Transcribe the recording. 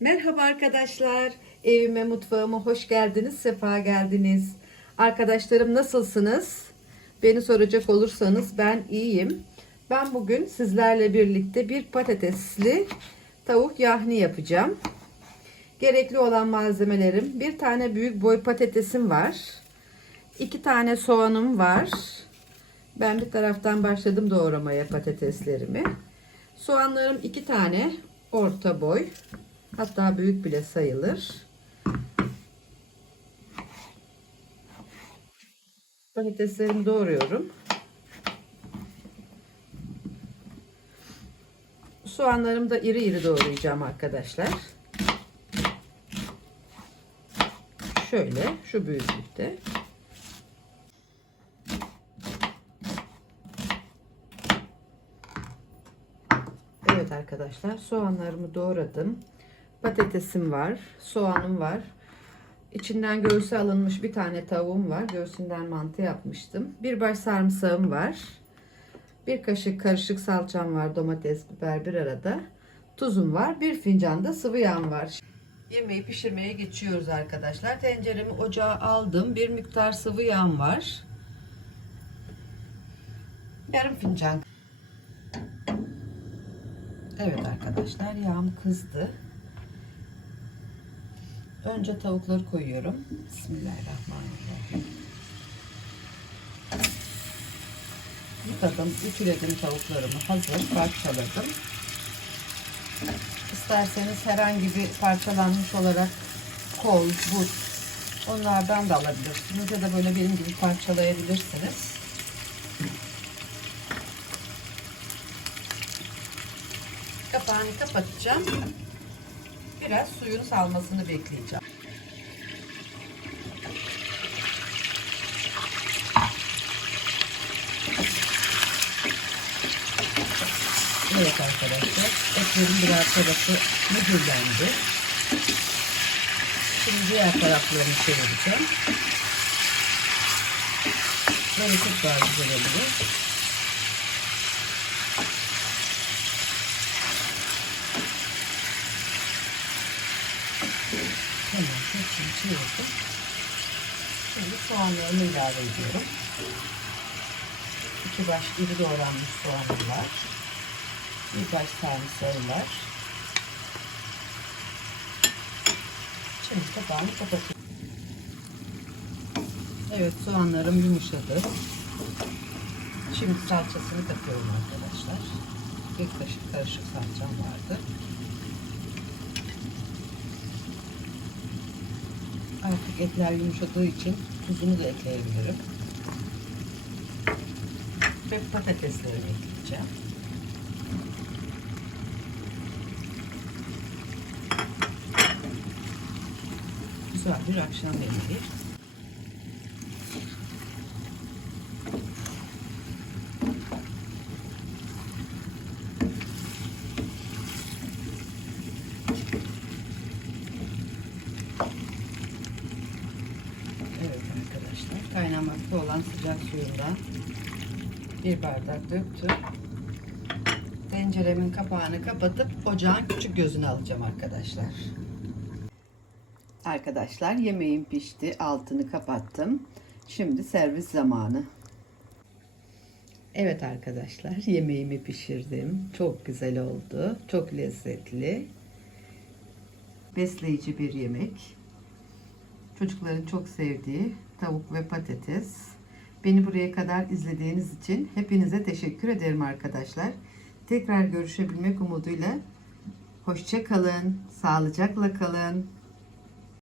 Merhaba arkadaşlar. Evime, mutfağıma hoş geldiniz, sefa geldiniz. Arkadaşlarım nasılsınız? Beni soracak olursanız ben iyiyim. Ben bugün sizlerle birlikte bir patatesli tavuk yahni yapacağım. Gerekli olan malzemelerim bir tane büyük boy patatesim var. iki tane soğanım var. Ben bir taraftan başladım doğramaya patateslerimi. Soğanlarım iki tane orta boy. Hatta büyük bile sayılır. Patateslerimi doğruyorum. Soğanlarımı da iri iri doğrayacağım arkadaşlar. Şöyle şu büyüklükte. Evet arkadaşlar soğanlarımı doğradım. Patatesim var, soğanım var. İçinden göğsü alınmış bir tane tavuğum var. Göğsünden mantı yapmıştım. Bir baş sarımsağım var. Bir kaşık karışık salçam var. Domates, biber bir arada. Tuzum var. Bir fincan da sıvı yağım var. Yemeği pişirmeye geçiyoruz arkadaşlar. Tenceremi ocağa aldım. Bir miktar sıvı yağım var. Yarım fincan. Evet arkadaşlar yağım kızdı. Önce tavukları koyuyorum. Bismillahirrahmanirrahim. Yıkadım, ütüledim tavuklarımı. Hazır parçaladım. İsterseniz herhangi bir parçalanmış olarak kol, but onlardan da alabilirsiniz ya da böyle benim gibi parçalayabilirsiniz. Kapağını kapatacağım. Biraz suyun salmasını bekleyeceğim. Evet arkadaşlar. Etlerin birer tarafı mühürlendi. Şimdi diğer taraflarını çevireceğim. Böyle çok daha güzel oluyor. Hepsini çevirdim. Şimdi soğanlarımı ilave ediyorum. İki baş iri doğranmış soğanım var. Bir baş sarımsağım var. Şimdi kapağını kapatıyorum. Evet soğanlarım yumuşadı. Şimdi salçasını katıyorum arkadaşlar. Bir kaşık karışık salçam vardı. Artık etler yumuşadığı için tuzunu da ekleyebilirim. Ve patateslerimi ekleyeceğim. Güzel bir akşam yemeği. Evet arkadaşlar kaynamakta olan sıcak suyundan bir bardak döktüm. Tenceremin kapağını kapatıp ocağın küçük gözünü alacağım arkadaşlar. Arkadaşlar yemeğim pişti. Altını kapattım. Şimdi servis zamanı. Evet arkadaşlar yemeğimi pişirdim. Çok güzel oldu. Çok lezzetli. Besleyici bir yemek. Çocukların çok sevdiği tavuk ve patates. Beni buraya kadar izlediğiniz için hepinize teşekkür ederim arkadaşlar. Tekrar görüşebilmek umuduyla hoşça kalın, sağlıcakla kalın.